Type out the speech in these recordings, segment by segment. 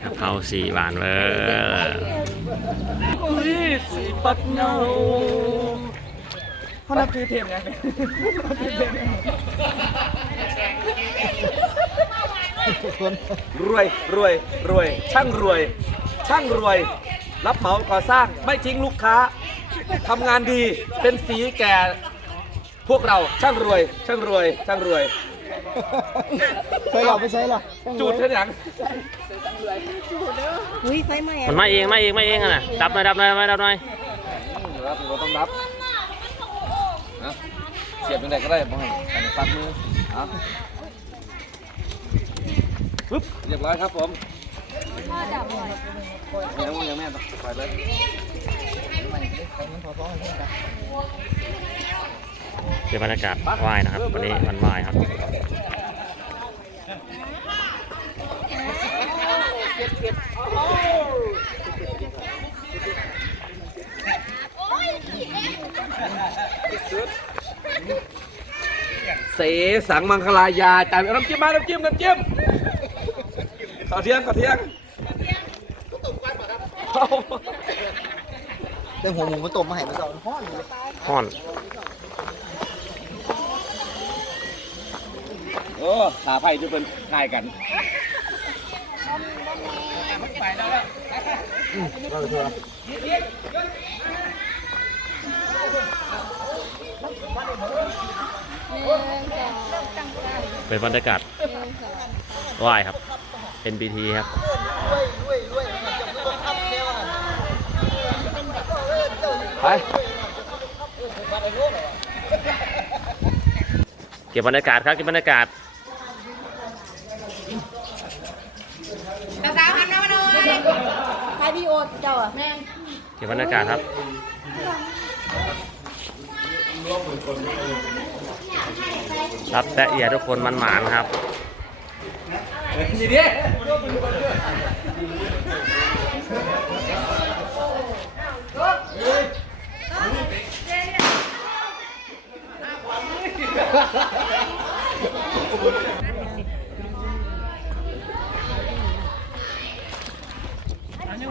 กะเพราสีหวานเวอร์อุ้ยสีปัดเงาเขานับถือเทมยังไงรวยรวยรวย ช่างรวย ช่างรวย รับเหมาก่อสร้างไม่ทิ้งลูกค้าทำงานดีเป็นสีแก่ พวกเราช่างรวย ช่างรวย ช่างรวย ใช่หรอไม่ใช่หรอจูดเท่ายังอุ้ยไฟไหม้อะมันมาเองมาเองมาเองอะนะดับหน่อยดับหน่อยมาดับหน่อยรับเราต้องรับนะเสียบยังไงก็ได้บ้างอันนี้ปัดมือเอาปึ๊บเรียบร้อยครับผมพ่อดับหน่อยยังยังแม่ปล่อยเลย เดี๋ยวบรรยากาศไหว้นะครับ วันนี้วันไหว้ครับเสสังมังคลายาจ่ายน้ำจิ้มมาน้ำจิ้มน้ำจิ้มขอเที่ยงขอเที่ยงเรื่องหัวหมูมันต้มมาให้มันสองห้อนอยู่ห้อน อ้ขาไผ่จะเป็นคลายกันเป็นบรรยากาศไหว้ครับ NBT ครับไปเก็บบรรยากาศครับเก็บบรรยากาศ สาวหันมาหน่อย ใครพี่โอดเจ้าอะแม่เก็บบรรยากาศครับรับแต่เอียทุกคนมันหมานครับ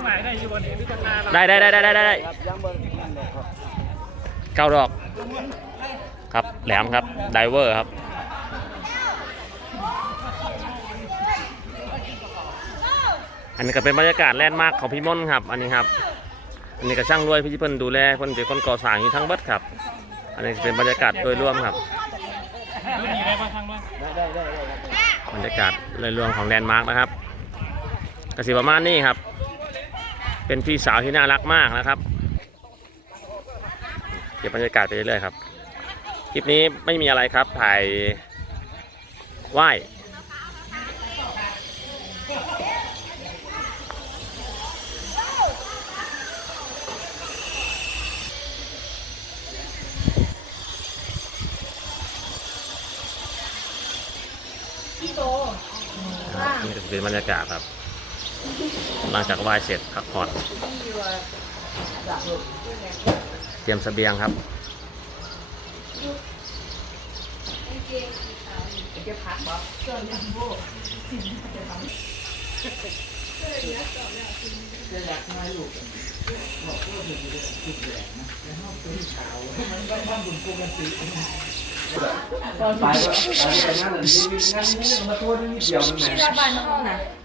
นี่ดิได้ได้ได้ได้ได้ได้เก้าดอก ครับแหลมครับไดเวอร์ครับอันนี้ก็เป็นบรรยากาศแลนด์มาร์คของพี่ม่อนครับ อันนี้ครับ อันนี้ก็ช่างรวยพี่เพิ่นดูแลเพิ่นเป็นคนก่อสร้างอยู่ทั้งเบิดครับ อันนี้เป็นบรรยากาศโดยรวมครับบรรยากาศโดยรวมของแลนด์มาร์คนะครับกสิประมาณนี้ครับ เป็นพี่สาวที่น่ารักมากนะครับ เก็บบรรยากาศไปเรื่อยๆครับ คลิปนี้ไม่มีอะไรครับ ถ่ายไหว้นี่ก็จะเป็นบรรยากาศครับ หลังจากไหว้เสร็จพักผ่อนเตรียมเสบียงครับไปไปไปงานอันนี้มีงานนี้มาทั่วนี่เดียวนั่นแหละที่บ้านเขาน่ะ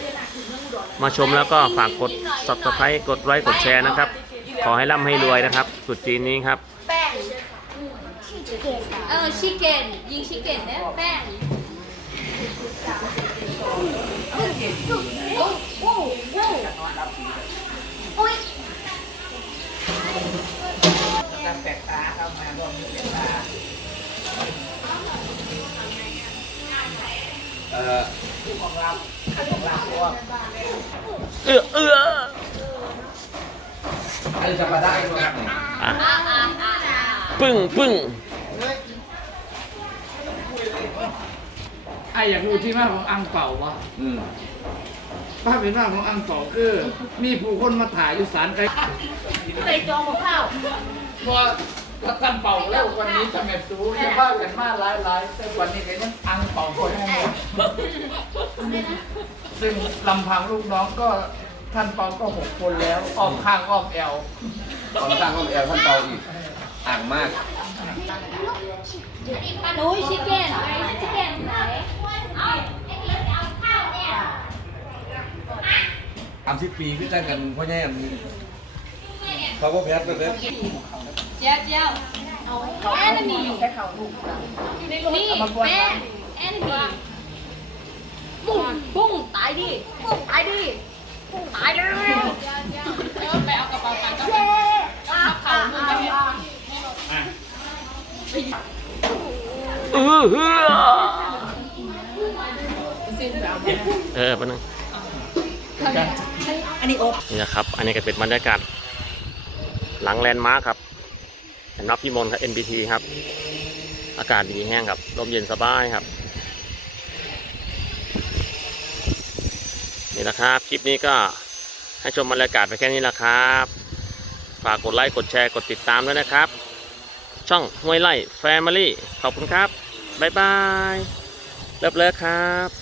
มาชมแล้วก็ฝากกด subscribe กดไลค์กดแชร์นะครับ ขอให้ร่ำให้รวยนะครับตรุษจีนนี้ครับ แป้งเออชิคเก้นยิงชิคเก้นเนี่ยแป้งโอ้โหโอ้โหโอ้ยเอ่อเเอือเอืออันจะมาได้ไหมอะปึ้งปึ้งไออยากรู้ที่มาของอังเป่าวะอืมภาพเป็นภาของอังเป่าคือมีผู้คนมาถ่ายอยู่สารไกลใส่จองของข้าวพอถ้าท่านเป่าแล้ววันนี้จะแม่สูจะพากันมาหลายหลายๆแต่วันนี้ก็ยังอังเป่าคนให้หมด ซึ่งลำพังลูกน้องก็ท่านเป่าก็หกคนแล้วอ้อมข้างอ้อมแอวตอนสร้างห้องแอร์ท่านเตาอีก อ่างมาก หนูชิคเก้นไหนชิคเก้นไหนเอาไอ้ที่จะเอาข้าวเนี่ยสามสิบปีขึ้นจ้างกันพ่อแย่เขาก็แพทย์ไปเลย เจียวเจียวเอาแอนนี่แค่เขาลูกนี่แม่แอนนี่ ปุ้งปุ้งตายดิปุ้งตายดิปุ้งตายดิไปเอากระเป๋าตังค์ก็ไปเอาเขาลูกไปเนี่ยเอื้อเอื้อเออปะนึงอันนี้อบนี่นะครับ อันนี้ก็เป็นบรรยากาศหลังแลนด์มาร์คครับเห็นรับพี่มนต์ครับ NBT ครับ อากาศดีแห้งครับ ลมเย็นสบายครับ นี่นะครับ คลิปนี้ก็ให้ชมบรรยากาศไปแค่นี้แหละครับ ฝากกดไลค์กดแชร์กดติดตามด้วยนะครับ ช่องห้วยไล่แฟมิลี่ขอบคุณครับ บ๊ายบายเลิฟเลิฟครับ